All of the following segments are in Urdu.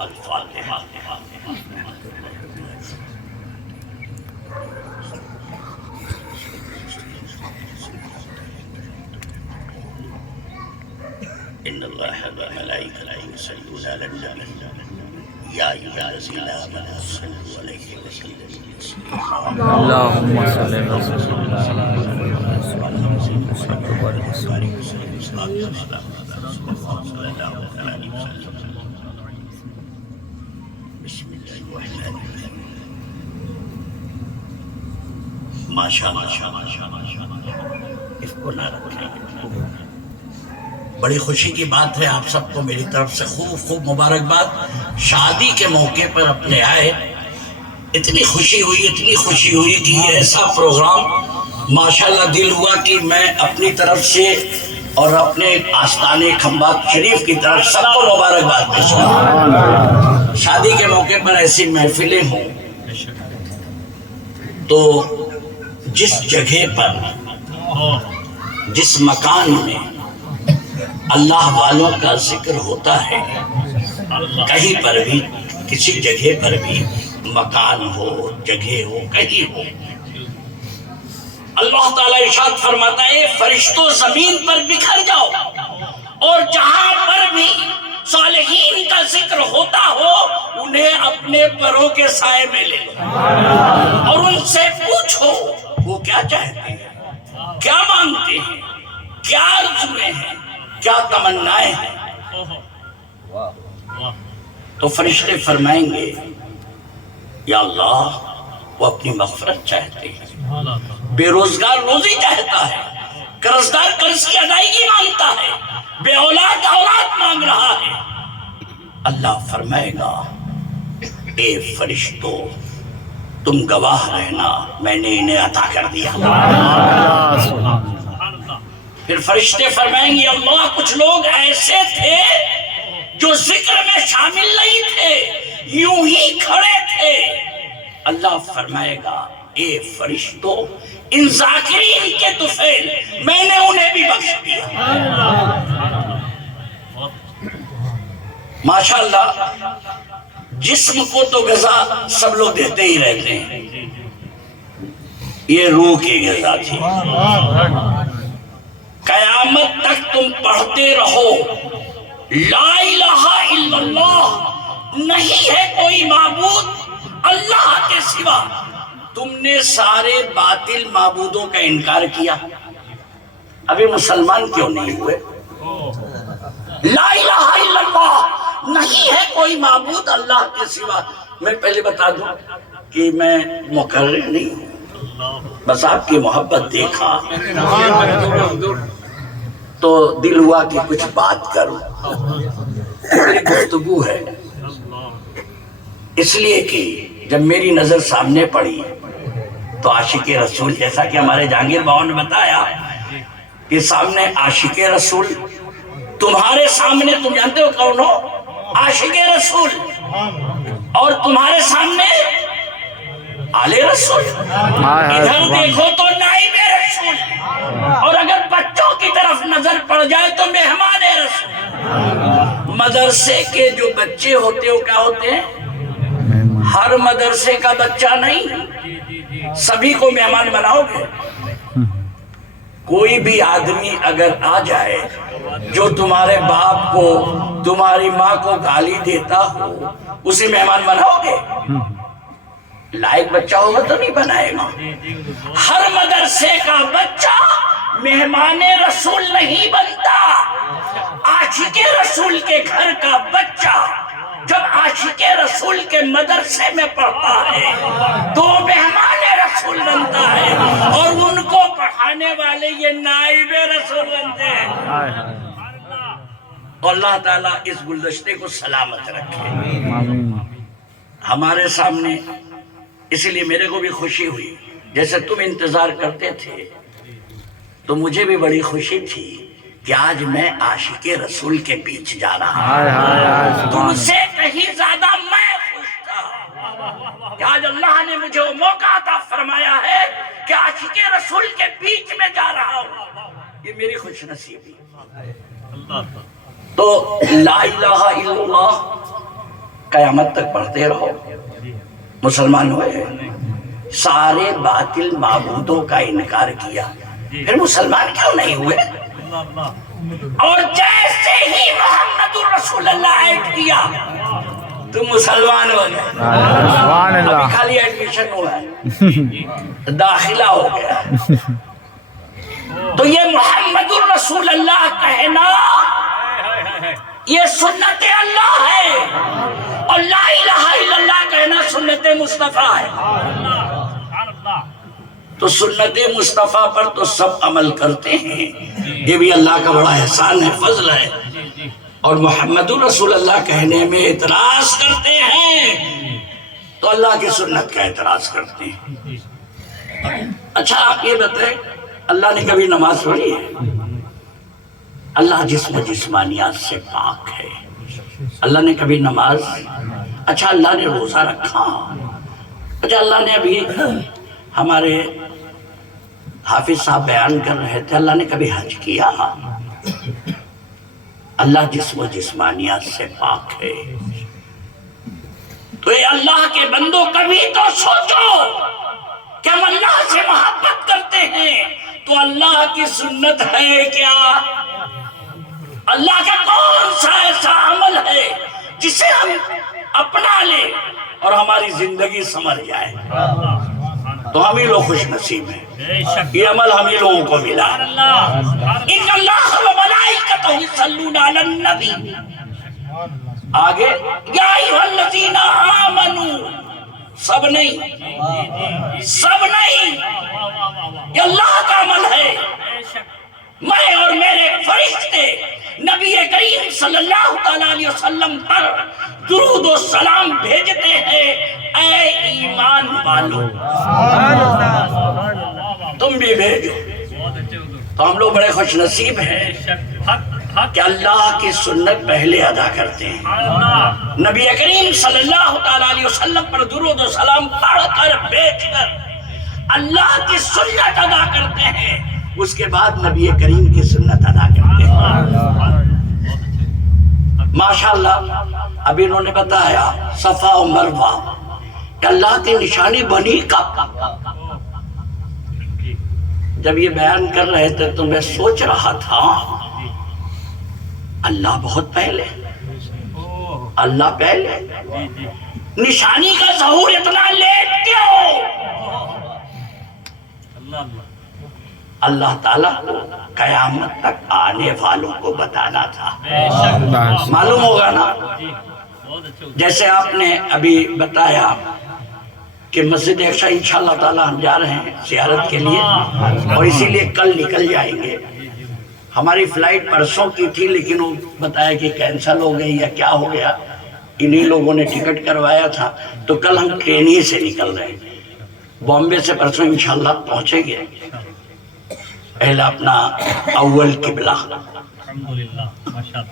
الفاتحہ۔ ان اللہ وملائکتہ یصلون علی النبی یا ایھا الذین آمنوا صلوا علیہ وسلموا اللہم صلی بسم اللہ الرحمن الرحیم۔ ماشاءاللہ اس کو نہ رکھیں۔ بڑی خوشی کی بات ہے، آپ سب کو میری طرف سے خوب مبارکباد۔ شادی کے موقع پر اپنے آئے، اتنی خوشی ہوئی کہ یہ ایسا پروگرام ماشاءاللہ دل ہوا کہ میں اپنی طرف سے اور اپنے آستانے کھمبات شریف کی طرف سب کو مبارکباد پیش کروں۔ شادی کے موقع پر ایسی محفلیں ہوں تو جس جگہ پر، جس مکان میں اللہ والوں کا ذکر ہوتا ہے، کہیں پر بھی کسی جگہ پر بھی مکان ہو، جگہ ہو، کہیں ہو، اللہ تعالیٰ ارشاد فرماتا ہے فرشتوں زمین پر بکھر جاؤ اور جہاں پر بھی صالحین کا ذکر ہوتا ہو انہیں اپنے پروں کے سائے میں لے لو اور ان سے پوچھو وہ کیا چاہتے ہیں، کیا مانگتے ہیں، کیا آرزویں ہیں، کیا تمنائیں ہیں۔ تو فرشتے فرمائیں گے یا اللہ وہ اپنی مغفرت چاہتے ہیں، بے روزگار روزی چاہتا ہے، قرضدار قرض کی ادائیگی مانگتا ہے، بے اولاد اولاد مانگ رہا ہے۔ اللہ فرمائے گا اے فرشتوں تم گواہ رہنا، میں نے انہیں عطا کر دیا۔ پھر فرشتے فرمائیں گے اللہ کچھ لوگ ایسے تھے جو ذکر میں شامل نہیں تھے، یوں ہی کھڑے تھے۔ اللہ فرمائے گا اے فرشتوں ان ذاکرین کے طفیل میں نے انہیں بھی بخش دیا۔ ماشاءاللہ جسم کو تو غذا سب لوگ دیتے ہی رہتے ہیں، یہ روح کی غذا تھی۔ قیامت تک تم پڑھتے رہو لا الہ الا اللہ، نہیں ہے کوئی معبود اللہ کے سوا۔ تم نے سارے باطل معبودوں کا انکار کیا، ابھی مسلمان کیوں نہیں ہوئے؟ لا الہ الا اللہ، نہیں ہے کوئی معبود اللہ کے سوا۔ میں پہلے بتا دوں کہ میں مقرر نہیں ہوں، بس آپ کی محبت دیکھا تو دل ہوا کہ کچھ بات کروں، میری گفتگو ہے۔ اس لیے کہ جب میری نظر سامنے پڑی تو عاشق رسول، جیسا کہ ہمارے جہانگیر باؤ نے بتایا کہ سامنے عاشق رسول، تمہارے سامنے تم جانتے ہو کون ہو؟ عاشق رسول، اور تمہارے سامنے آل رسول، ادھر دیکھو تو نائب رسول، اور اگر بچوں کی طرف نظر پڑ جائے تو مہمان رسول۔ مدرسے کے جو بچے ہوتے ہو کیا ہوتے ہیں؟ ہر مدرسے کا بچہ نہیں، سبھی کو مہمان بناؤ گے؟ کوئی بھی آدمی اگر آ جائے جو تمہارے باپ کو تمہاری ماں کو گالی دیتا ہو اسے مہمان بناؤ گے؟ لائق بچہ ہوگا تو نہیں بنائے گا۔ ہر مدرسے کا بچہ مہمان رسول نہیں بنتا۔ عاشق رسول کے گھر کا بچہ جب عاشق رسول کے مدرسے میں پڑھتا ہے تو مہمان رسول بنتا ہے، اور ان کو پڑھانے والے یہ نائب رسول بنتے ہیں۔ اللہ تعالیٰ اس گلدستے کو سلامت رکھے ہمارے سامنے۔ اس لیے میرے کو بھی خوشی ہوئی، جیسے تم انتظار کرتے تھے تو مجھے بھی بڑی خوشی تھی کہ آج میں عاشق رسول کے بیچ جا رہا ہوں۔ تم سے کہیں زیادہ میں خوش تھا کہ آج اللہ نے مجھے وہ موقع عطا فرمایا ہے کہ عاشق رسول کے بیچ میں جا رہا ہوں، یہ میری خوش نصیبی۔ تو لا الہ الا اللہ قیامت تک پڑھتے رہو، مسلمان ہوئے، سارے باطل معبودوں کا انکار کیا، پھر مسلمان کیوں نہیں ہوئے؟ اور جیسے ہی محمد رسول اللہ ایڈ کیا تم مسلمان ہو گئے، ابھی خالی ایڈمیشن ہوا ہے، داخلہ ہو گیا۔ تو یہ محمد الرسول اللہ کہنا یہ سنت اللہ ہے، اور لا الہ الا اللہ کہنا سنت مصطفیٰ ہے۔ تو سنت مصطفیٰ پر تو سب عمل کرتے ہیں، یہ بھی اللہ کا بڑا احسان ہے، فضل ہے، اور محمد رسول اللہ کہنے میں اعتراض کرتے ہیں تو اللہ کی سنت کا اعتراض کرتے ہیں۔ اچھا آپ یہ بتائیں، اللہ نے کبھی نماز پڑھی ہے؟ اللہ جسم و جسمانیات سے پاک ہے، اللہ نے کبھی نماز، اچھا اللہ نے روزہ رکھا، اچھا اللہ نے ابھی ہمارے حافظ صاحب بیان کر رہے تھے، اللہ نے کبھی حج کیا؟ اللہ جسم و جسمانیات سے پاک ہے۔ تو اے اللہ کے بندو کبھی تو سوچو کہ ہم اللہ سے محبت کرتے ہیں تو اللہ کی سنت ہے کیا؟ اللہ کا کون سا ایسا عمل ہے جسے ہم اپنا لیں اور ہماری زندگی سمر جائے؟ تو ہم ہی لوگ خوش نصیب ہیں، یہ عمل ہم ہی لوگوں کو ملا۔ ان اللہ و ملائکتہ یصلون علی النبی، آگے یا ایھا الذین آمنوا، سب نہیں، سب نہیں، یہ اللہ کا عمل ہے۔ میں اور میرے فرشتے نبی کریم صلی اللہ تعالیٰ علیہ وسلم پر درود و سلام بھیجتے ہیں، اے ایمان والو تم بھی بھیجو۔ تو ہم لوگ بڑے خوش نصیب ہیں کہ اللہ کی سنت پہلے ادا کرتے ہیں، نبی کریم صلی اللہ تعالیٰ علیہ وسلم پر درود و سلام پڑھ کر بھیج کر اللہ کی سنت ادا کرتے ہیں، اس کے بعد نبی کریم کی سنت ادا کرتے ہیں۔ ماشاءاللہ اب انہوں نے بتایا صفا و مروہ کہ اللہ کی نشانی بنی کب؟ جب یہ بیان کر رہے تھے تو میں سوچ رہا تھا اللہ بہت پہلے، اللہ پہلے، نشانی کا ظہور اتنا لیٹ کیوں؟ اللہ تعالیٰ کو قیامت تک آنے والوں کو بتانا تھا، معلوم ہوگا نا؟ جیسے آپ نے ابھی بتایا کہ مسجد اقصی انشاءاللہ تعالیٰ ہم جا رہے ہیں زیارت کے لیے، اور اسی لیے کل نکل جائیں گے۔ ہماری فلائٹ پرسوں کی تھی لیکن وہ بتایا کہ کینسل ہو گئی یا کیا ہو گیا، انہی لوگوں نے ٹکٹ کروایا تھا، تو کل ہم ٹرین ہی سے نکل رہے ہیں، بامبے سے پرسوں انشاءاللہ پہنچیں گے، اہل اپنا اول قبلہ۔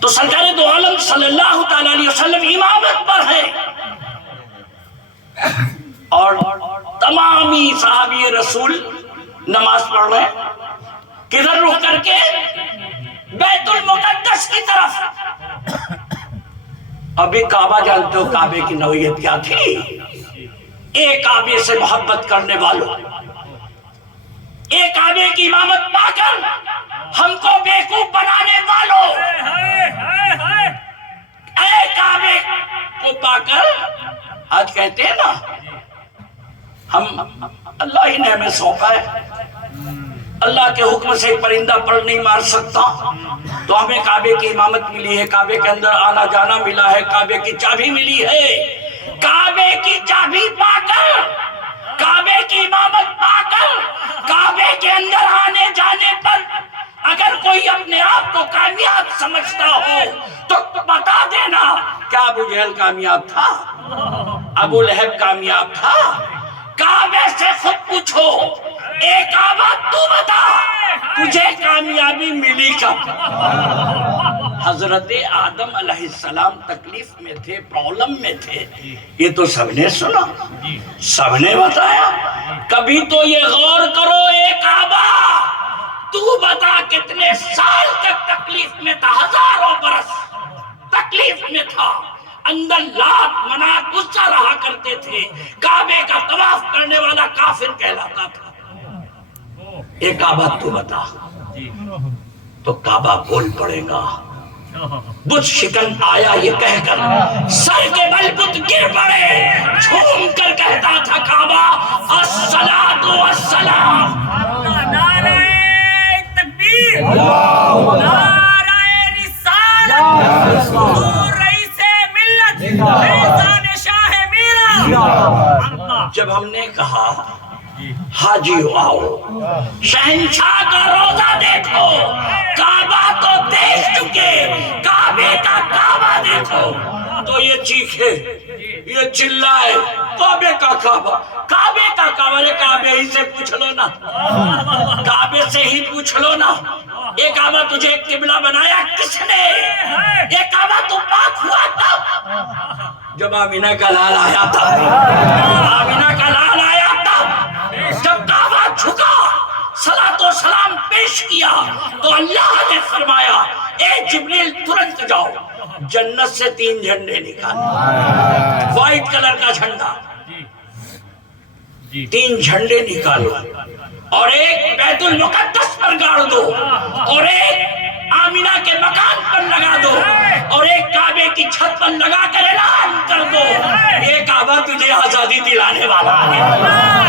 تو سرکار دو عالم صلی اللہ تعالیٰ علیہ وسلم امامت پر ہے، اور تمامی صحابی رسول نماز پڑھ رہے ہیں، کدھر رخ کر کے؟ بیت المقدس کی طرف۔ ابھی کعبہ جانتے ہو کعبے کی نوعیت کیا تھی؟ ایک کعبے سے محبت کرنے والوں، ایک کعبے کی امامت پا کر ہم کو بیوقوف بنانے والوں، ایک کعبے کو پا کر آج کہتے ہیں نا ہم اللہ ہی نے ہمیں سونپا ہے، اللہ کے حکم سے ایک پرندہ پر نہیں مار سکتا، تو ہمیں کعبے کی امامت ملی ہے، کعبے کے اندر آنا جانا ملا ہے، کعبے کی چابی ملی ہے۔ کعبے کی چابی پا کر، کعبے کی امامت پا کر، کعبے کے اندر آنے جانے پر اگر کوئی اپنے آپ کو کامیاب سمجھتا ہو تو بتا دینا، کیا ابو جہل کامیاب تھا؟ ابو لہب کامیاب تھا؟ کعبے سے خود پوچھو، اے کعبہ تو بتا تجھے کامیابی ملی کب؟ حضرت آدم علیہ السلام تکلیف میں تھے، پرابلم میں تھے، یہ تو سب نے سنا، سب نے بتایا۔ کبھی تو یہ غور کرو، اے کعبہ تو بتا کتنے سال تک تکلیف میں تھا؟ ہزاروں برس تکلیف میں تھا، اندر لات منات غصہ رہا کرتے تھے، کعبے کا طواف کرنے والا کافر کہلاتا تھا۔ ایک کعبہ تو بتا، تو کعبہ بول پڑے گا، بت شکن آیا یہ کہہ کر سر کے بل بت گر پڑے، جھوم کر کہتا تھا کعبہ الصلاۃ والسلام۔ نعرہ تکبیر، نعرہ رسالت، حضور رئیس ملت، فیضان شاہ میرا۔ جب ہم نے کہا حاجیو آؤ شہنشاہ کا روزہ دیکھو، کعبہ تو دیکھ چکے، کعبے کا کعبہ دیکھو، تو یہ چیخے، یہ چلائے کعبے کا کعبہ، کعبے کا کعبہ۔ کعبے ہی سے پوچھ لو نا، کعبے سے ہی پوچھ لو نا، یہ کعبہ تجھے قبلہ بنایا کس نے؟ یہ کعبہ تو پاک ہوا تب جب آمینہ کا لال آیا تھا، آمینہ کا لال آیا تب جب کعبہ جھکا، صلاۃ و سلام پیش کیا تو اللہ نے فرمایا اے جبریل ترنت جاؤ، جنت سے 3 جھنڈے نکالو، وائٹ کلر کا جھنڈا، 3 جھنڈے نکالو، اور ایک بیت المقدس پر گاڑ دو، اور ایک آمینہ کے مکان پر لگا دو، اور ایک کعبے کی چھت پر لگا کر اعلان کر دو یہ کعبہ تجھے آزادی دلانے والا آ گیا،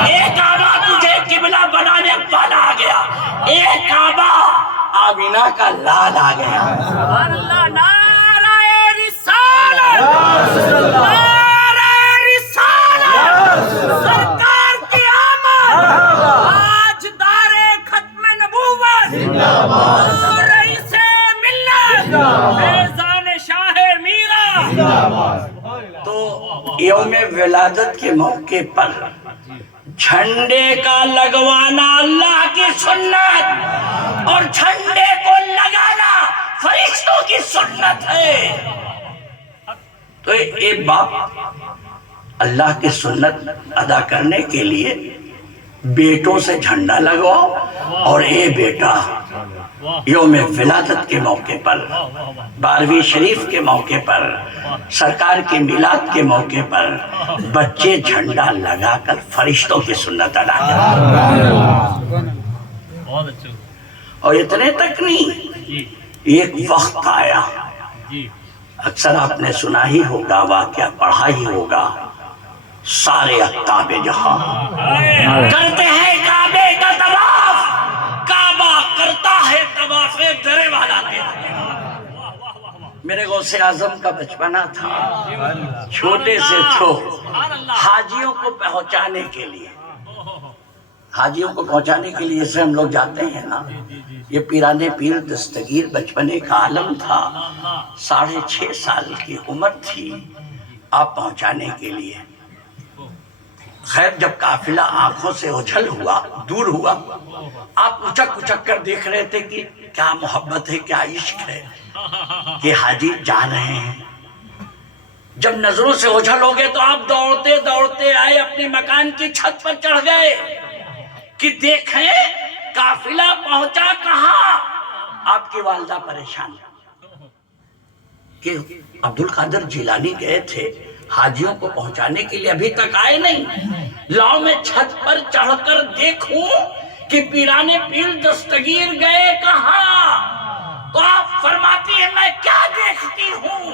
یہ کعبہ تجھے قبلہ بنانے والا آ گیا، یہ کعبہ آمینہ کا لال آ گیا۔ اللہ، نعرہ رسالت، نعرہ رسالت، سرکار کی آمد، آج دار ختم نبوت، حضور رئیس ملت، فیضان شاہ میرا۔ تو یوم ولادت کے موقع پر جھنڈے کا لگوانا اللہ کی سنت، اور جھنڈے کو لگانا فرشتوں کی سنت ہے۔ تو ایک باپ اللہ کی سنت ادا کرنے کے لیے بیٹوں سے جھنڈا لگواؤ، اور اے بیٹا یوم ولادت کے موقع پر، 12ویں شریف کے موقع پر، سرکار کے میلاد کے موقع پر بچے جھنڈا لگا کر فرشتوں کی سنت ادا کریں۔ اور اتنے تک نہیں، ایک وقت آیا، اکثر آپ نے سنا ہی ہوگا، واقعہ پڑھا ہی ہوگا، سارے اقطاب جہاں کرتے ہیں کعبے کا طواف، کعبہ کرتا ہے طواف درے والا تیرا۔ میرے غوث اعظم کا بچپنا تھا، چھوٹے سے تو حاجیوں کو پہنچانے کے لیے، حاجیوں کو پہنچانے کے لیے سے ہم لوگ جاتے ہیں نا، یہ پیرانے پیر دستگیر بچپنے کا عالم تھا، 6.5 سال کی عمر تھی، آپ پہنچانے کے لیے۔ خیر جب قافلہ آنکھوں سے اچھل ہوا، دور ہوا، آپ اچک اچک کر دیکھ رہے تھے کہ کیا محبت ہے، کیا عشق ہے کہ حاجی جا رہے ہیں۔ جب نظروں سے اوجھل ہو گئے تو آپ دوڑتے دوڑتے آئے، اپنے مکان کی چھت پر چڑھ گئے کہ دیکھیں قافلہ پہنچا کہاں۔ آپ کی والدہ پریشان کہ عبدالقادر جیلانی گئے تھے حاجیوں کو پہنچانے کے لیے، ابھی تک آئے نہیں، لاؤ میں چھت پر چڑھ کر دیکھوں کہ پیرانے پیر دستگیر گئے کہاں۔ تو آپ فرماتی ہیں میں کیا دیکھتی ہوں،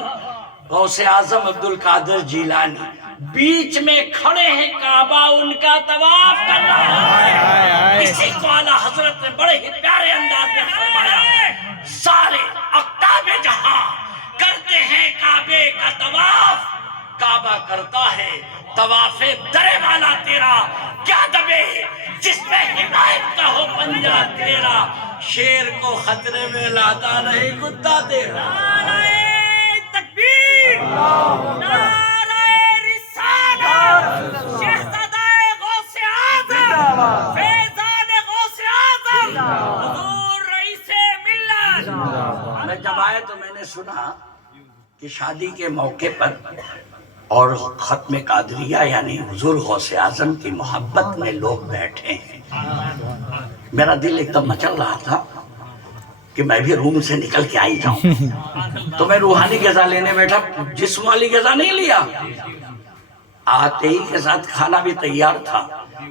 غوث اعظم عبدالقادر جیلانی بیچ میں کھڑے ہیں، کعبہ ان کا طواف کر رہا ہے۔ اسی کو اعلیٰ حضرت نے بڑے ہی پیارے انداز میں فرمایا، سارے اقطاب جہاں کرتے ہیں کعبے کا طواف، کعبہ کرتا ہے طواف درے والا تیرا، کیا دبے جس میں حمایت کا ہو پنجہ تیرا، شیر کو خطرے میں لاتا نہیں کتا تیرا۔ نعرہ تکبیر، نعرہ رسالت، شہزادہ غوث اعظم، فیضان غوث اعظم، حضور رئیس ملت۔ میں جب آئے تو میں نے سنا کہ شادی کے موقع پر اور ختم قادریہ یعنی حضور غوث اعظم کی محبت میں لوگ بیٹھے ہیں۔ میرا دل ایک دم مچل رہا تھا کہ میں بھی روم سے نکل کے آئی جاؤں. تو میں روحانی غذا لینے بیٹھا, جسم والی غذا نہیں لیا. آتے ہی کے ساتھ کھانا بھی تیار تھا.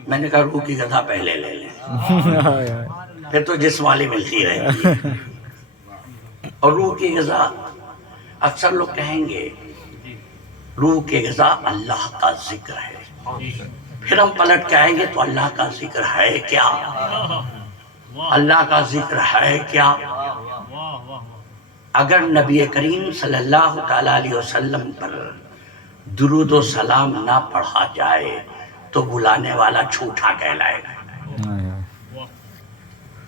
میں نے کہا روح کی غذا پہلے لے لیں, پھر تو جسم والی ملتی رہے گی. اور روح کی غذا, اکثر لوگ کہیں گے روح کی غذا اللہ کا ذکر ہے. پھر ہم پلٹ کے آئیں گے تو اللہ کا ذکر ہے کیا؟ اللہ کا ذکر ہے کیا؟ اگر نبی کریم صلی اللہ تعالیٰ علیہ وسلم پر درود و سلام نہ پڑھا جائے تو بلانے والا جھوٹا کہلائے گا.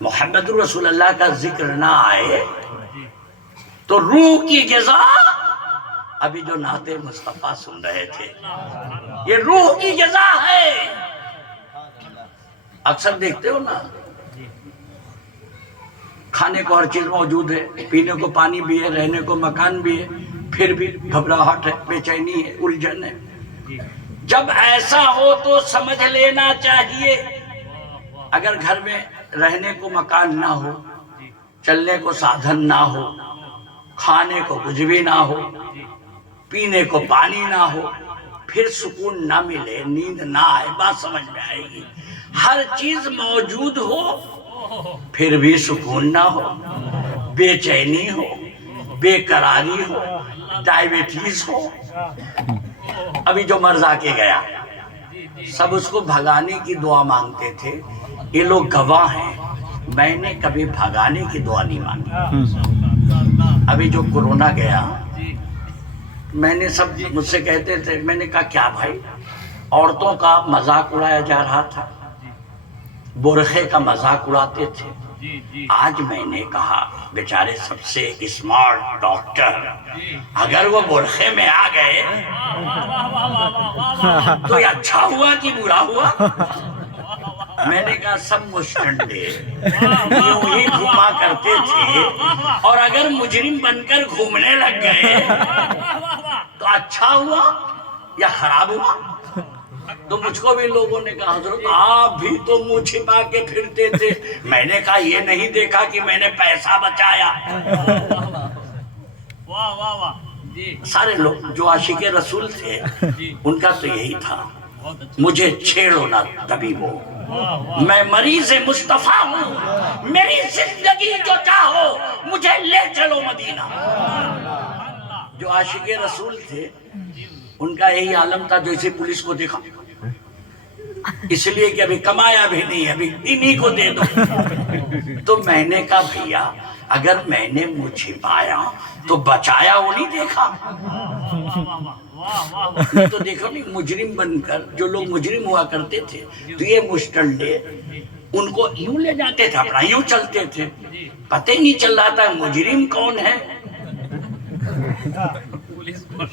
محمد رسول اللہ کا ذکر نہ آئے تو روح کی غذا, ابھی جو نعت مصطفیٰ سن رہے تھے, یہ روح کی غذا ہے. اکثر دیکھتے ہو نا, کھانے کو ہر چیز موجود ہے, پینے کو پانی بھی ہے, رہنے کو مکان بھی ہے, پھر بھی گھبراہٹ ہے, بے چینی ہے, الجھن ہے. جب ایسا ہو تو سمجھ لینا چاہیے اگر گھر میں رہنے کو مکان نہ ہو, چلنے کو سادھن نہ ہو, کھانے کو کچھ بھی نہ ہو, پینے کو پانی نہ ہو, پھر سکون نہ ملے, نیند نہ آئے, بات سمجھ میں آئے گی. ہر چیز موجود ہو پھر بھی سکون نہ ہو, بے چینی ہو, بے قراری ہو, ڈائیبٹیز ہو. ابھی جو مرض آ کے گیا, سب اس کو بھگانے کی دعا مانگتے تھے. یہ لوگ گواہ ہیں, میں نے کبھی بھگانے کی دعا نہیں مانگی. ابھی جو کورونا گیا, میں نے سب مجھ سے کہتے تھے, میں نے کہا کیا بھائی, عورتوں کا مذاق اڑایا جا رہا تھا, برقعے کا مذاق اڑاتے تھے. آج میں نے کہا بیچارے سب سے اسمارٹ ڈاکٹر اگر وہ برقعے میں آ گئے تو یہ اچھا ہوا کہ برا ہوا؟ میں نے کہا سب مشکنڈے یوں ہی گھوما کرتے تھے, اور اگر مجرم بن کر گھومنے لگ گئے تو اچھا ہوا یا خراب ہوا؟ تو مجھ کو بھی لوگوں نے کہا حضرت آپ بھی تو منہ چھپا کے پھرتے تھے. میں نے کہا یہ نہیں دیکھا کہ میں نے پیسہ بچایا. سارے لوگ جو عاشق رسول تھے ان کا تو یہی تھا, مجھے چھیڑو نہ طبیبو, میں مریض مصطفیٰ ہوں, میری زندگی جو چاہو مجھے لے چلو مدینہ. جو عاشق رسول تھے ان کا یہی عالم تھا. جو اسی پولیس کو دیکھا, اس لیے کہ ابھی کمایا بھی نہیں, ابھی انہی کو دے دو. تو میں نے کہا بھیا اگر میں نے منہ چھپایا تو بچایا وہ نہیں دیکھا. تو دیکھو نہیں, مجرم بن کر جو لوگ مجرم ہوا کرتے تھے تو یہ مشٹنڈے ان کو یوں لے جاتے تھے, اپنا یوں چلتے تھے, پتہ ہی نہیں چل رہا تھا مجرم کون ہے,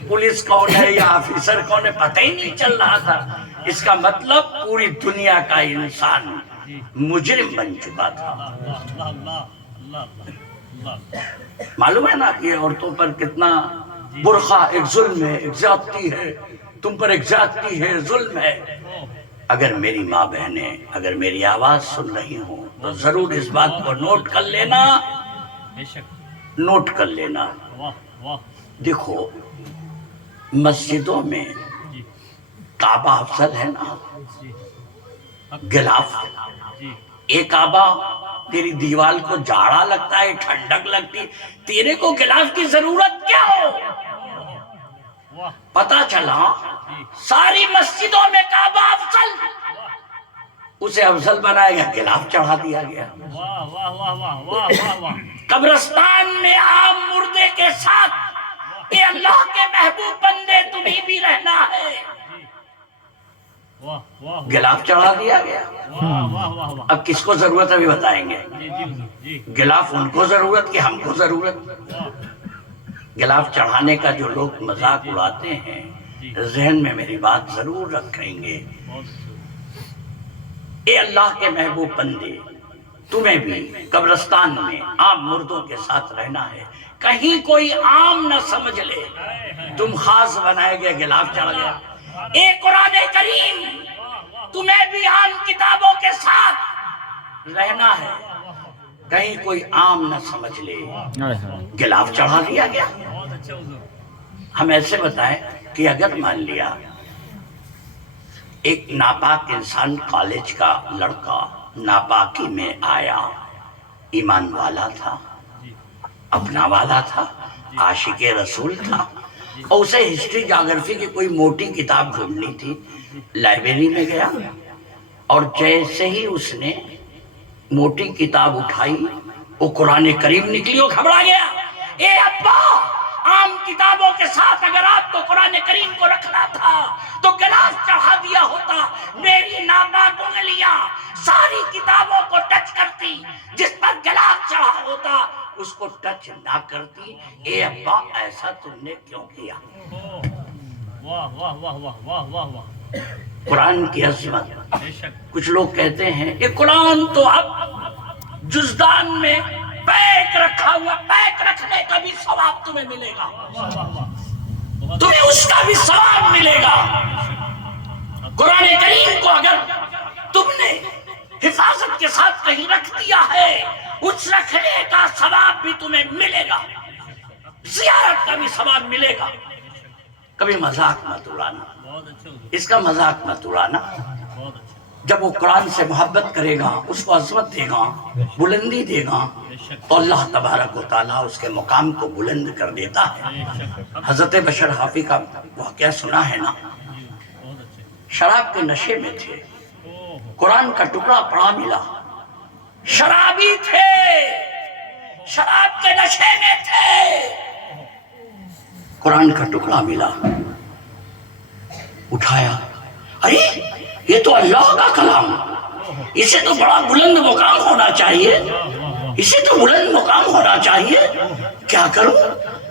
پولیس کون ہے یا آفیسر کون ہے, پتہ ہی نہیں چل رہا تھا. اس کا مطلب پوری دنیا کا انسان مجرم بن چکا تھا. معلوم ہے نا کہ عورتوں پر کتنا برقع ایک ظلم ہے, ایک زیادتی ہے, تم پر ایک زیادتی ہے, ظلم ہے. اگر میری ماں بہنیں اگر میری آواز سن رہی ہوں تو ضرور اس بات کو نوٹ کر لینا, نوٹ کر لینا. دیکھو مسجدوں میں کعبہ افضل ہے نا, غلاف. ایک کعبہ تیری دیوال کو جاڑا لگتا ہے, ٹھنڈک لگتی, تیرے کو غلاف کی ضرورت کیا ہو؟ پتا چلا ساری مسجدوں میں کعبہ افضل, اسے افضل بنایا گیا, غلاف چڑھا دیا گیا. قبرستان میں عام مردے کے ساتھ اے اللہ کے محبوب بندے تمہیں بھی رہنا ہے, غلاف چڑھا دیا گیا. اب کس کو ضرورت ابھی بتائیں گے. غلاف ان کو ضرورت کہ ہم کو ضرورت. غلاف چڑھانے کا جو لوگ مذاق اڑاتے ہیں ذہن میں میری بات ضرور رکھیں گے. اے اللہ کے محبوب بندے تمہیں بھی قبرستان میں عام مردوں کے ساتھ رہنا ہے, کہیں کوئی عام نہ سمجھ لے تم خاص بنائے گئے, غلاف چڑھ گیا. اے قرآن کریم تمہیں بھی عام کتابوں کے ساتھ رہنا ہے, کہیں کوئی عام نہ سمجھ لے، غلاف چڑھا دیا گیا۔ بہت اچھے حضور۔ ہم ایسے بتائیں کہ اگر مان لیا ایک ناپاک انسان، کالج کا لڑکا ناپاکی میں آیا، ایمان والا تھا، اپنا والا تھا، عاشق رسول تھا، اور اسے ہسٹری جاگرفی کی کوئی موٹی کتاب ڈھونڈنی تھی، لائبریری میں گیا، اور جیسے ہی اس نے موٹی کتاب اٹھائی وہ قرآن کریم نکلی، وہ گھبرا گیا۔ اے ابا، عام کتابوں کے ساتھ اگر آپ کو قرآن کریم کو رکھنا تھا تو گلاس چڑھا دیا ہوتا۔ میری ناپاک انگلیاں ساری کتابوں کو ٹچ کرتی، جس پر گلاس چڑھا ہوتا اس کو ٹچ نہ کرتی۔ اے ابا، ایسا تم نے کیوں کیا؟ واہ واہ واہ واہ واہ واہ واہ، قرآن کی عظمت۔ بے شک۔ کچھ لوگ کہتے ہیں یہ قرآن تو اب جزدان میں پیک رکھا ہوا، پیک رکھنے کا بھی ثواب تمہیں ملے گا، واہ واہ واہ، تمہیں اس کا بھی ثواب ملے گا۔ قرآن کریم کو اگر تم نے حفاظت کے ساتھ کہیں رکھ دیا ہے، اس رکھنے کا ثواب بھی تمہیں ملے گا، زیارت کا بھی ثواب ملے گا۔ کبھی مذاق مت اڑانا، بہت اچھے حضور، اس کا مذاق مت اڑانا۔ بہت اچھے، جب وہ قرآن سے محبت کرے گا، اس کو عظمت دے گا، بلندی دے گا، تو اللہ تبارک و تعالیٰ اس کے مقام کو بلند کر دیتا ہے۔ بے شک۔ حضرت بشر حافی کا واقعہ سنا ہے نا، بہت اچھے۔ شراب کے نشے میں تھے، اوہ، قرآن کا ٹکڑا پڑا ملا، شرابی تھے، شراب کے نشے میں تھے، قرآن کا ٹکڑا ملا، اٹھایا، ارے یہ تو اللہ کا کلام، اسے تو بڑا بلند مقام ہونا چاہیے، اسے تو بلند مقام ہونا چاہیے، کیا کروں؟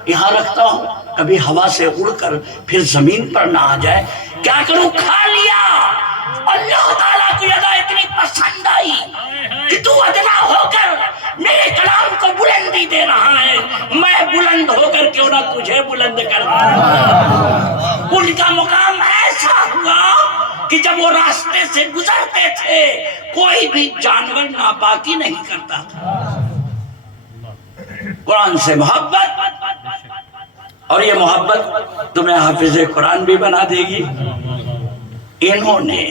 یہاں رکھتا ہوں، کبھی ہوا سے اڑ کر پھر زمین پر نہ آ جائے، کیا کروں؟ کھا لیا۔ اللہ تعالیٰ کو یہ ادا اتنی پسند آئی کہ تو ادنا ہو کر میرے کلام کو بلندی دے رہا ہے، میں بلند ہو کر کیوں نہ تجھے بلند کر دوں۔ ان کا مقام ایسا ہوا کہ جب وہ راستے سے گزرتے تھے کوئی بھی جانور ناپاکی نہیں کرتا تھا۔ قرآن سے محبت، اور یہ محبت تمہیں حافظ قرآن بھی بنا دے گی۔ انہوں نے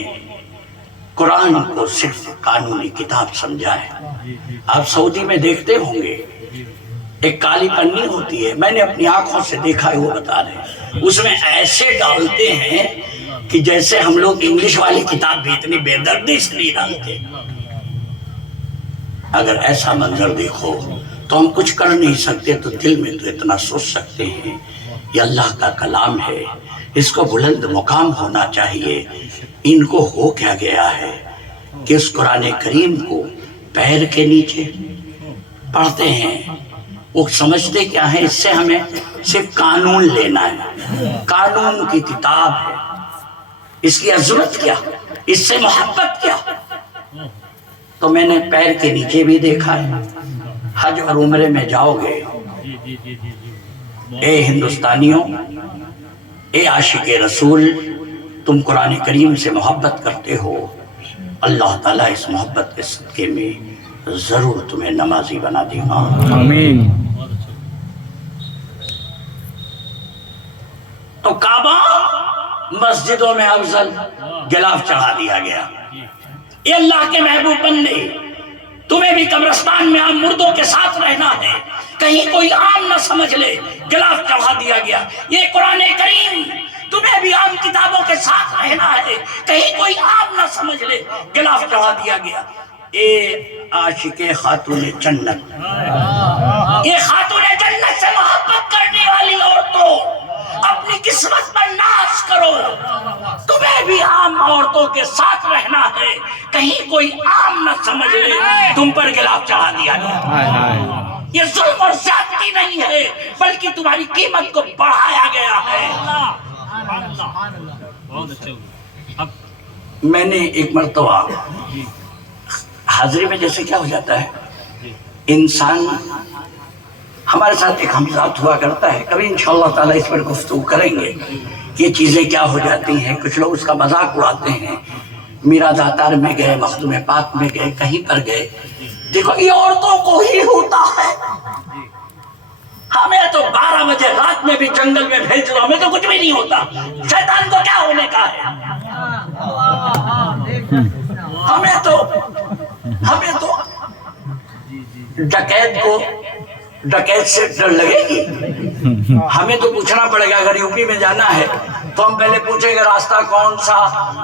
قرآن کو صرف قانونی کتاب سمجھا ہے۔ آپ سعودی میں دیکھتے ہوں گے ایک کالی پنی ہوتی ہے، میں نے اپنی آنکھوں سے دیکھا ہے، وہ بتا رہے ہیں اس میں ایسے ڈالتے ہیں کہ جیسے ہم لوگ انگلش والی کتاب بھی اتنی بے دردی سے نہیں ڈالتے۔ اگر ایسا منظر دیکھو تو ہم کچھ کر نہیں سکتے، تو دل میں تو اتنا سوچ سکتے ہیں یہ اللہ کا کلام ہے، اس کو بلند مقام ہونا چاہیے۔ ان کو ہو کیا گیا ہے کہ اس قرآن کریم کو پیر کے نیچے پڑھتے ہیں، وہ سمجھتے کیا ہے، اس سے ہمیں صرف قانون لینا ہے، قانون کی کتاب ہے، اس کی عظمت کیا، اس سے محبت کیا۔ تو میں نے پیر کے نیچے بھی دیکھا ہے۔ حج اور عمرے میں جاؤ گے، جی جی جی جی جی، اے ہندوستانیوں، اے عاشق رسول، تم قرآن کریم سے محبت کرتے ہو، اللہ تعالیٰ اس محبت کے صدقے میں ضرور تمہیں نمازی بنا دے گا۔ آمین۔ بہت اچھے، تو کعبہ مسجدوں میں افضل غلاف چڑھا دیا گیا۔ یہ اللہ کے محبوب بندے، تمہیں بھی قبرستان میں عام مردوں کے ساتھ رہنا ہے، کہیں کوئی عام نہ سمجھ لے، غلاف چڑھا دیا گیا۔ یہ قرآن کریم تمہیں بھی عام کتابوں کے ساتھ رہنا ہے، کہیں کوئی عام نہ سمجھ لے، غلاف چڑھا دیا گیا۔ اے عاشق خاتون جنت، یہ خاتون جنت سے محبت کرنے والی عورتوں، اپنی قسمت پر ناز کرو، تمہیں بھی عام عورتوں کے ساتھ رہنا ہے، کہیں کوئی عام نہ سمجھ لے تم پر غلاف چڑھا دیا گیا۔ یہ ظلم اور زیادتی نہیں ہے، بلکہ تمہاری قیمت کو بڑھایا گیا ہے۔ بہت اچھے حضور۔ اب میں نے ایک مرتبہ حاضری میں جیسے کیا ہو جاتا ہے، انسان ہمارے ساتھ ایک ہمزاد ہوا کرتا ہے، کبھی انشاءاللہ تعالیٰ اس پر گفتگو کریں گے کہ یہ چیزیں کیا ہو جاتی ہیں۔ کچھ لوگ اس کا مذاق اڑاتے ہیں، میرا داتار میں گئے، مخدوم پاک میں گئے، کہیں پر گئے دیکھو یہ عورتوں کو ہی ہوتا ہے. ہمیں تو 12 بجے رات میں بھی جنگل میں بھیج دو، ہمیں تو کچھ بھی نہیں ہوتا. شیطان کو کیا ہونے کا ہے؟ ہمیں تو ڈکیت سے ڈر لگے گی. ہمیں تو پوچھنا پڑے گا. اگر یوپی میں جانا ہے تو ہم پہلے پوچھیں گے راستہ کون سا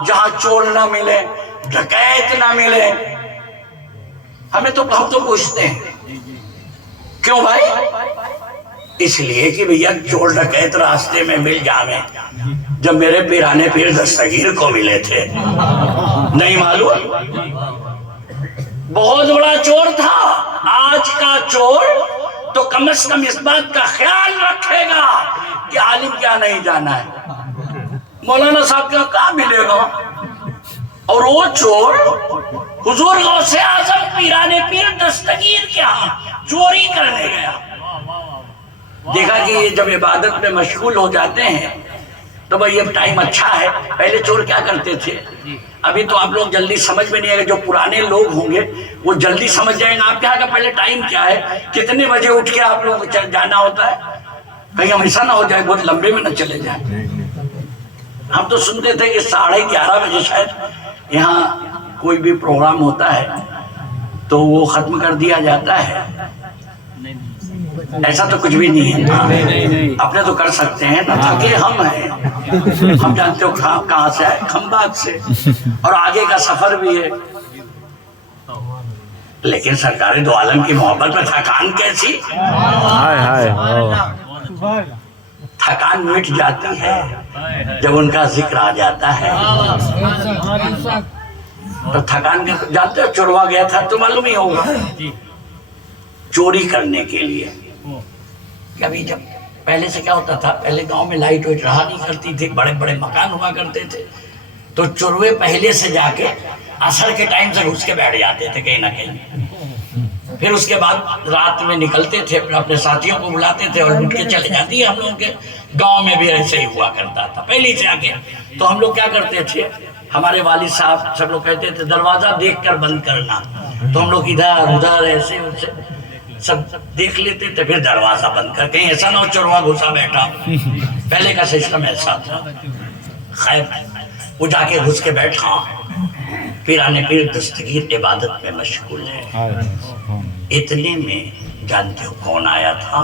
جہاں چور نہ ملے، ڈکیت نہ ملے. ہم تو پوچھتے ہیں. کیوں بھائی؟ اس لیے کہ بھیا چور ڈکیت راستے میں مل جاویں. جب میرے پیرانے پیر دستگیر کو ملے تھے، نہیں معلوم بہت بڑا چور تھا. آج کا چور تو کم از کم اس بات کا خیال رکھے گا کہ عالم کیا نہیں جانا ہے، مولانا صاحب کا کہاں ملے گا. اور وہ چور حضور غوث اعظم پیرانے پیر دستگیر کے ہاں چوری کرنے گیا. دیکھا کہ یہ جب عبادت میں مشغول ہو جاتے ہیں تو بھائی اب ٹائم اچھا ہے. پہلے چور کیا کرتے تھے؟ ابھی تو آپ لوگ جلدی سمجھ میں نہیں آئے گا. جو پرانے لوگ ہوں گے وہ جلدی سمجھ جائیں گے. آپ کیا کہ پہلے ٹائم کیا ہے، کتنے بجے اٹھ کے آپ لوگ جانا ہوتا ہے. کہیں ہم ایسا نہ ہو جائے بہت لمبے میں نہ چلے جائیں. ہم تو سنتے تھے کہ 11:30 بجے شاید یہاں کوئی بھی پروگرام ہوتا ہے تو وہ ختم کر دیا جاتا ہے. ایسا تو کچھ بھی نہیں ہے. اپنے تو کر سکتے ہیں نہ تھکے ہم ہیں. ہم جانتے ہو کہاں سے آئے، کھمبات سے، اور آگے کا سفر بھی ہے. لیکن سرکار دو عالم کی محبت میں تھکان کیسی؟ تھکان مٹ جاتی ہے جب ان کا ذکر آ جاتا ہے. تو تھکان جانتے ہو چوروا گیا تھا تو معلوم ہی ہوگا، چوری کرنے کے لیے. کبھی جب پہلے سے کیا ہوتا تھا، پہلے گاؤں میں لائٹ وائٹ رہا نہیں کرتی تھی، بڑے بڑے مکان ہوا کرتے تھے، تو چوروے پہلے سے جا کے عصر کے ٹائم سے گھس کے بیٹھ جاتے تھے کہیں نہ کہیں. پھر اس کے بعد رات میں نکلتے تھے، اپنے ساتھیوں کو بلاتے تھے اور لوٹ کے چلے جاتی ہے. ہم لوگوں کے گاؤں میں بھی ایسے ہی ہوا کرتا تھا پہلے سے آ کے. تو ہم لوگ کیا کرتے تھے، ہمارے والد صاحب سب لوگ کہتے تھے دروازہ دیکھ کر بند کرنا. تو ہم لوگ ادھر ادھر ایسے سب دیکھ لیتے تھے، پھر دروازہ بند کر. کہیں ایسا نہ ہو چوروا گھسا بیٹھا. پہلے کا سسٹم ایسا تھا. خیر وہ جا کے گھس کے بیٹھا. پیرانے پیر دستگیر عبادت میں مشغول ہے. اتنے میں جانتے ہو کون آیا تھا؟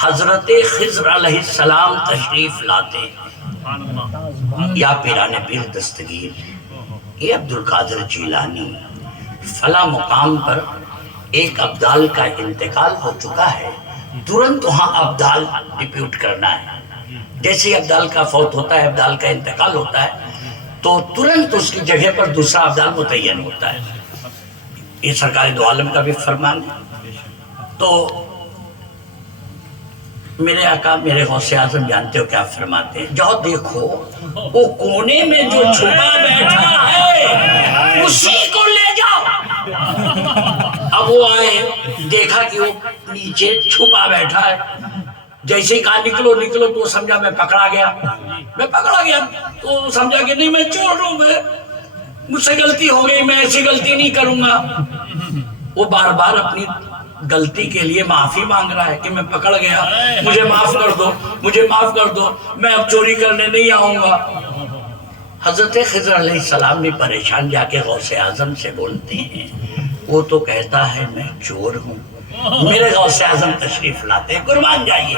حضرت خضر علیہ السلام تشریف لاتے. یا پیرانے پیر دستگیر، یہ عبد القادر جیلانی فلاں مقام پر ایک ابدال کا انتقال ہو چکا ہے، ترنت وہاں ابدال ڈپیوٹ کرنا ہے. جیسے ہی ابدال کا فوت ہوتا ہے، ابدال کا انتقال ہوتا ہے، تو ترنت اس کی جگہ پر دوسرا ابدال متعین ہوتا ہے. یہ سرکار دو عالم کا بھی فرمان ہے. تو میرے آقا میرے غوث اعظم جانتے ہو کیا فرماتے ہیں؟ جاؤ دیکھو وہ کونے میں جو چھپا بیٹھا ہے اسی کو لے جاؤ. اب وہ آئے، دیکھا کہ وہ نیچے چھپا بیٹھا ہے. جیسے ہی کہا نکلو نکلو تو سمجھا میں پکڑا گیا. تو سمجھا کہ نہیں میں چور ہوں، میں مجھ سے غلطی ہو گئی، میں ایسی غلطی نہیں کروں گا. وہ بار بار اپنی غلطی کے لیے معافی مانگ رہا ہے کہ میں پکڑ گیا، مجھے معاف کر دو، مجھے معاف کر دو، میں اب چوری کرنے نہیں آؤں گا. حضرت خضر علیہ السلام بھی پریشان جا کے غوث اعظم سے بولتے ہیں. وہ تو کہتا ہے میں چور ہوں. میرے غوث اعظم تشریف لاتے ہیں، قربان جائیے.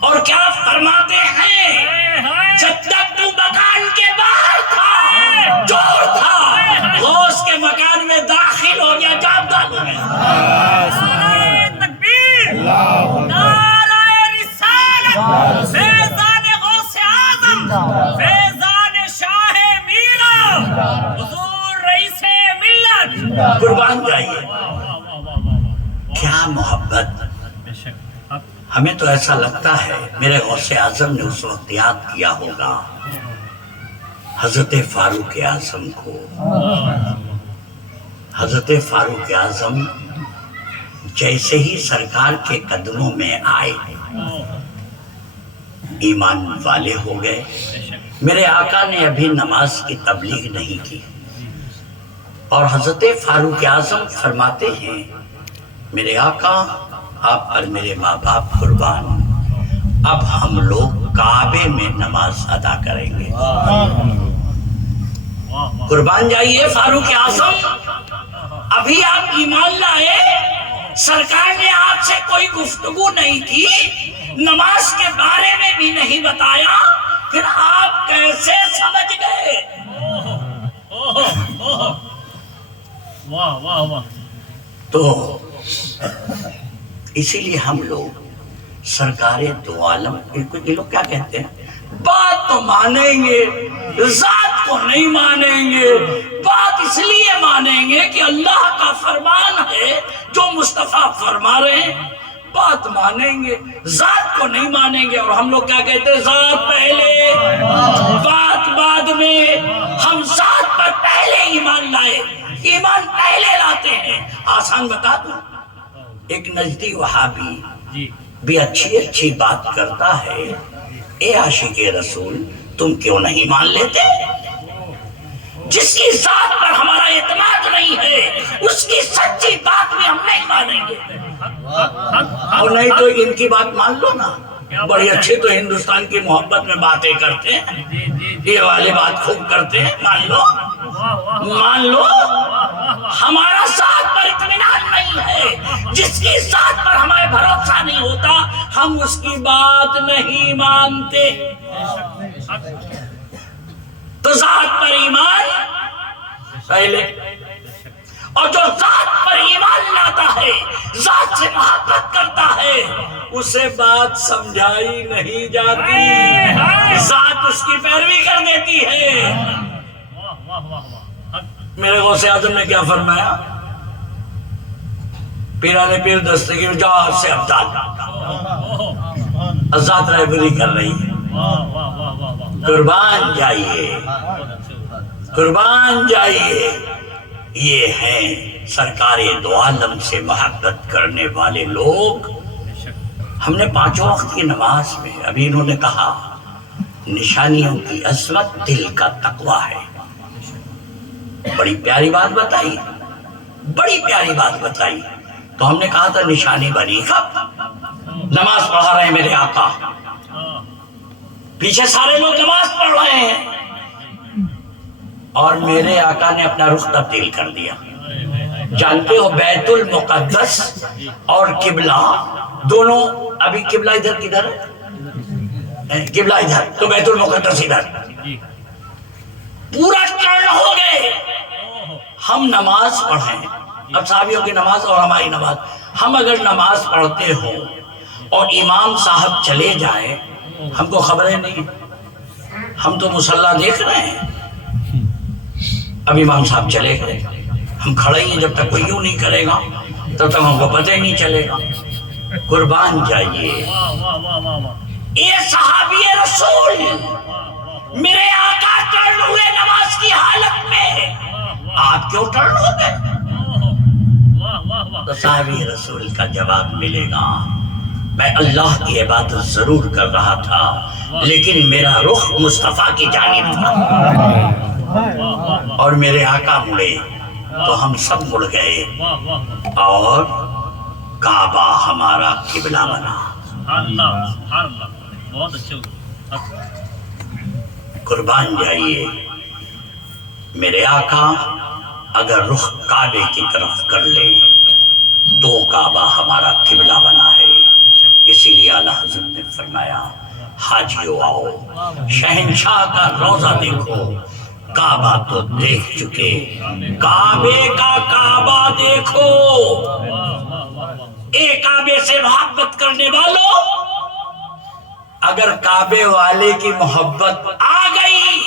اور کیا فرماتے ہیں؟ جب تک تو مکان کے باہر تھا چور تھا، غوث کے مکان میں داخل ہو گیا جابدال ہو گیا. تکبیر، نعرہ رسالت، فیضان غوث اعظم، فیضان شاہ میرا، حضور رئیس ملت. قربان جائیے. کیا محبت. ہمیں تو ایسا لگتا ہے میرے غوث اعظم نے اس وقت یاد کیا ہوگا حضرت فاروق اعظم کو. حضرت فاروق اعظم جیسے ہی سرکار کے قدموں میں آئے ایمان والے ہو گئے. میرے آقا نے ابھی نماز کی تبلیغ نہیں کی. اور حضرت فاروق اعظم فرماتے ہیں میرے آقا آپ پر میرے ماں باپ قربان، اب ہم لوگ کعبے میں نماز ادا کریں گے۔ قربان جائیے فاروق اعظم، ابھی آپ ایمان لائے، سرکار نے آپ سے کوئی گفتگو نہیں کی، نماز کے بارے میں بھی نہیں بتایا، پھر آپ کیسے سمجھ گئے؟ واہ واہ واہ۔ تو اسی لیے ہم لوگ سرکار دو عالم، یہ لوگ کیا کہتے ہیں، بات تو مانیں گے، ذات کو نہیں مانیں گے، بات اس لیے مانیں گے کہ اللہ کا فرمان ہے جو مصطفیٰ فرما رہے ہیں، بات مانیں گے، ذات کو نہیں مانیں گے۔ اور ہم لوگ کیا کہتے ہیں، ذات پہلے بات بعد میں۔ ہم ذات پر پہلے ایمان لائے، ایمان پہلے لاتے ہیں۔ آسان بتا دوں، ایک نجدی وہابی بھی اچھی بات کرتا ہے، اے عاشق رسول تم کیوں نہیں مان لیتے؟ جس کی ذات پر ہمارا اعتماد نہیں ہے اس کی سچی بات بھی ہم نہیں مانیں گے۔ اور نہیں تو ان کی بات مان لو نا، بڑی اچھی تو ہندوستان کی محبت میں باتیں کرتے ہیں، یہ والے بات خوب کرتے ہیں، مان لو مان لو۔ ہمارا ذات پر اطمینان نہیں ہے، جس کی ذات پر ہمیں بھروسہ نہیں ہوتا ہم اس کی بات نہیں مانتے۔ تو ذات پر ایمان پہلے، اور جو ذات پر ایمان لاتا ہے، ذات سے محبت کرتا ہے، اسے بات سمجھائی نہیں جاتی، ذات اس کی پیروی کر دیتی ہے۔ میرے غوث اعظم نے کیا فرمایا، پیرانے پیر دستگیر جہاز سے ابدال، ذات رہبری کر رہی ہے۔ قربان جائیے، قربان جائیے، یہ ہیں سرکار دو عالم سے محبت کرنے والے لوگ۔ ہم نے 5 وقت کی نماز میں ابھی انہوں نے کہا نشانیوں کی عظمت دل کا تقوی ہے، بڑی پیاری بات بتائی، بڑی پیاری بات بتائی۔ تو ہم نے کہا تھا نشانی بنی کب؟ نماز پڑھا رہے ہیں میرے آقا، پیچھے سارے لوگ نماز پڑھ رہے ہیں، اور میرے آقا نے اپنا رخ تبدیل کر دیا۔ جانتے ہو بیت المقدس اور قبلہ دونوں، ابھی قبلہ ادھر کدھر ہے؟ قبلہ ادھر، تو بیت المقدس ادھر، پورا ٹرن ہو گئے۔ ہم نماز پڑھیں، اب صحابیوں کی نماز اور ہماری نماز، ہم اگر نماز پڑھتے ہوں اور امام صاحب چلے جائیں، ہم کو خبریں نہیں، ہم تو مصلی دیکھ رہے ہیں، اب امام صاحب چلے گئے، ہم کھڑے ہیں، جب تک کوئی یوں نہیں کرے گا تب تک ہم کو پتہ ہی نہیں چلے گا۔ قربان جائیے، یہ صحابی رسول میرے آقا ٹرن ہوئے نماز کی حالت میں، آپ کیوں ٹرن ہو گئے؟ تو صحابی رسول کا جواب ملے گا، میں اللہ کی عبادت ضرور کر رہا تھا لیکن میرا رخ مصطفیٰ کی جانب تھا، اور میرے آقا مڑے تو ہم سب مڑ گئے، اور کعبہ ہمارا قبلہ بنا۔ بہت اچھے۔ قربان جائیے، میرے آقا اگر رخ کعبے کی طرف کر لے تو کعبہ ہمارا قبلہ بنا ہے۔ اسی لیے اعلیٰ حضرت نے فرمایا حاجیو آؤ، شہنشاہ کا روضہ دیکھو، کعبہ تو دیکھ چکے، کعبے کا کعبہ دیکھو۔ ایک کعبے سے محبت کرنے والوں، اگر کعبے والے کی محبت آ گئی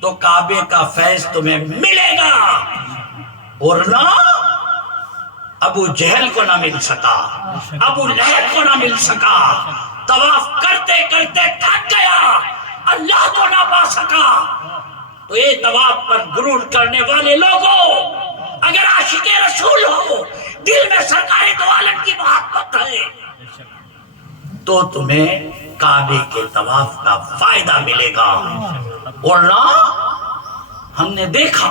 تو کعبے کا فیض تمہیں ملے گا، ورنہ ابو جہل کو نہ مل سکا، ابو لہب کو نہ مل سکا، طواف کرتے کرتے تھک گیا، اللہ کو نہ پا سکا۔ تو یہ طواف پر غرور کرنے والے لوگوں، اگر عاشق رسول ہو، دل میں سرکار دو عالم کی محبت ہے، تو تمہیں کعبے کے طواف کا فائدہ ملے گا، ورنہ ہم نے دیکھا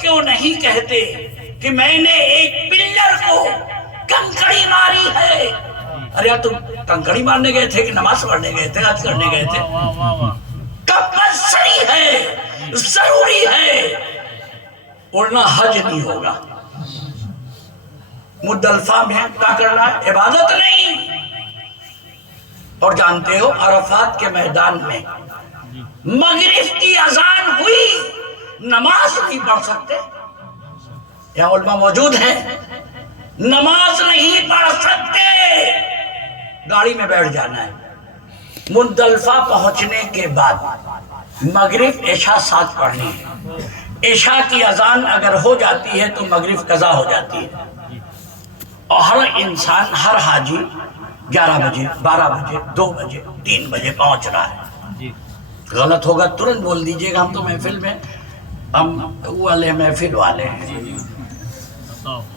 کیوں نہیں کہتے کہ میں نے ایک پلر کو کنکڑی ماری ہے؟ ارے یار تم کنکڑی مارنے گئے تھے کہ نماز پڑھنے گئے تھے، حج کرنے گئے تھے؟ کمپلسری ہے، ضروری ہے، ورنہ حج نہیں ہوگا۔ مزدلفہ میں کیا کرنا ہے؟ عبادت نہیں۔ اور جانتے ہو عرفات کے میدان میں مغرب کی اذان ہوئی، نماز نہیں پڑھ سکتے؟ یہاں علماء موجود ہیں، نماز نہیں پڑھ سکتے، گاڑی میں بیٹھ جانا ہے۔ مزدلفہ پہنچنے کے بعد مغرب عشاء ساتھ پڑھنی ہے۔ عشاء کی اذان اگر ہو جاتی ہے تو مغرب قضا ہو جاتی ہے، اور ہر انسان، ہر حاجی 11 بجے، 12 بجے، 2 بجے، 3 بجے پہنچ رہا ہے۔ غلط ہوگا ترنت بول دیجئے گا، ہم تو محفل میں، ہم والے محفل والے ہیں،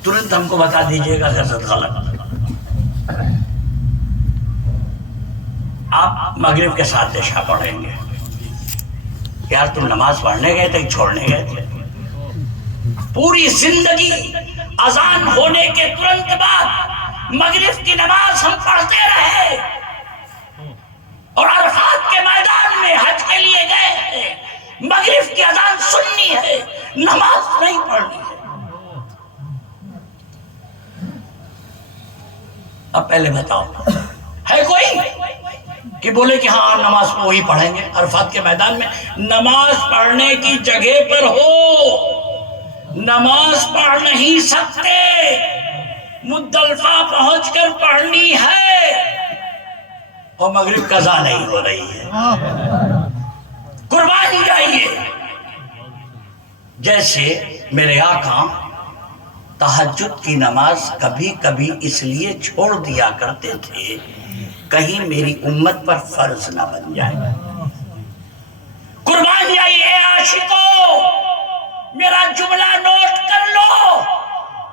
ترنت ہم کو بتا دیجئے گا غلط۔ آپ مغرب کے ساتھ عشاء پڑھیں گے۔ یار تم نماز پڑھنے گئے تھے، چھوڑنے گئے تھے؟ پوری زندگی اذان ہونے کے ترنت بعد مغرب کی نماز ہم پڑھتے رہے، اور عرفات کے میدان میں حج کے لیے گئے ہیں، مغرب کی اذان سننی ہے، نماز نہیں پڑھنی ہے۔ اب پہلے بتاؤ ہے کوئی کہ بولے کہ ہاں نماز وہی پڑھیں گے؟ عرفات کے میدان میں نماز پڑھنے کی جگہ پر ہو، نماز پڑھ نہیں سکتے، مزدلفہ پہنچ کر پڑھنی ہے، اور مغرب قضا نہیں ہو رہی ہے۔ قربان جائیے۔ جیسے میرے آقا تہجد کی نماز کبھی کبھی اس لیے چھوڑ دیا کرتے تھے کہیں میری امت پر فرض نہ بن جائے۔ قربان جائیے اے عاشقو، میرا جملہ نوٹ کر لو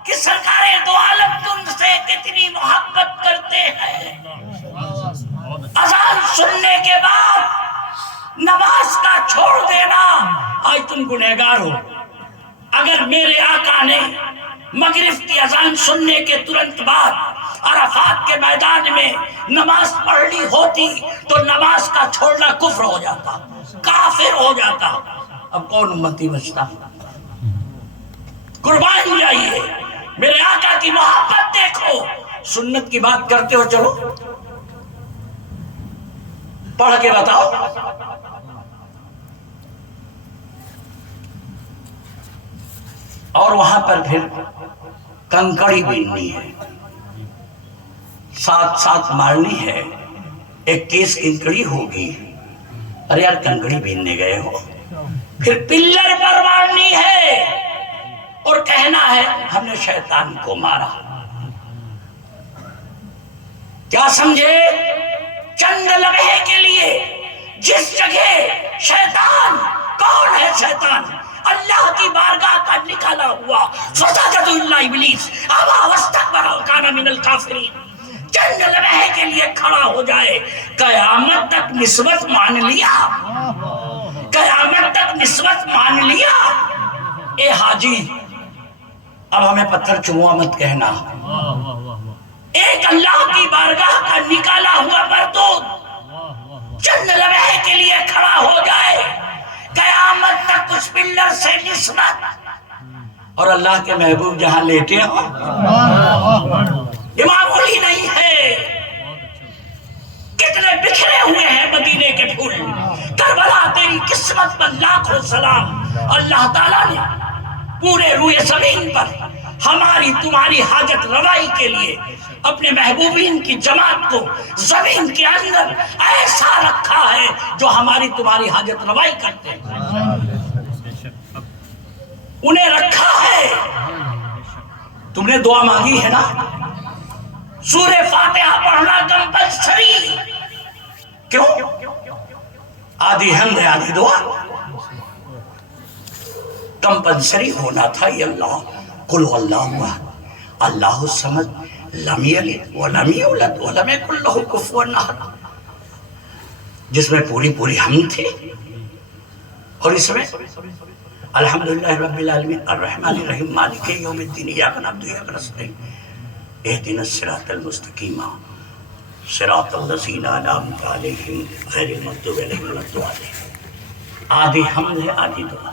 کہ سرکار دو عالم تم سے کتنی محبت کرتے ہیں۔ اذان سننے کے بعد نماز کا چھوڑ دینا، آج تم گنہگار ہو۔ اگر میرے آقا نے مغرب کی اذان سننے کے ترنت بعد عرفات کے میدان میں نماز پڑھنی ہوتی تو نماز کا چھوڑنا کفر ہو جاتا، کافر ہو جاتا۔ اب کون امتی بچتا؟ قربان جائیے، میرے آقا کی محبت دیکھو۔ سنت کی بات کرتے ہو، چلو پڑھ کے بتاؤ۔ اور وہاں پر پھر کنکڑی بیننی ہے، ساتھ ساتھ مارنی ہے، 21 کنکڑی ہوگی۔ ارے یار کنکڑی بیننے گئے ہو، پھر پلر پر مارنی ہے، اور کہنا ہے ہم نے شیطان کو مارا۔ کیا سمجھے؟ چند لمحے کے لیے جس جگہ شیطان، کون ہے شیطان؟ اللہ کی بارگاہ کا نکالا ہوا، فسجدوا الا ابلیس ابا واستکبر وکان من الکافرین، چند لمحے کے لیے کھڑا ہو جائے، قیامت تک نسبت مان لیا، قیامت تک نسبت مان لیا۔ اے حاجی، اب ہمیں پتھر چوما مت کہنا، ایک اللہ کی بارگاہ کا نکالا ہوا مردود چند لمحے کے لیے کھڑا ہو جائے، قیامت تک اس پلر سے نسبت، اور اللہ کے محبوب جہاں لیٹے ہو، یہ معمولی نہیں ہے۔ کتنے بکھرے ہوئے ہیں مدینے کے پھول، کربلا تیری قسمت پر لاکھوں سلام۔ اللہ تعالیٰ نے پورے روئے زمین پر ہماری تمہاری حاجت روائی کے لیے اپنے محبوبین کی جماعت کو زمین کے اندر ایسا رکھا ہے جو ہماری تمہاری حاجت روائی کرتے ہیں، انہیں رکھا ہے۔ تم نے دعا مانگی ہے نا، سورہ فاتحہ پڑھنا کمپلسری، کیوں؟ آدھی حمد آدھی دعا، کمپلسری ہونا تھا۔ یہ اللہ قل هو اللہ احد اللہ الصمد لم یلد ولم یولد ولم یکن لہ کفوا احد، جس میں پوری حمد تھی، اور اس میں الحمدللہ رب العالمین الرحمن الرحیم مالک یوم الدین ایاک نعبد و ایاک نستعین اہدنا الصراط المستقیم صراط الذین انعمت علیہم غیر المغضوب علیہم ولا الضالین. آدھی حمد ہے آدھی دعا.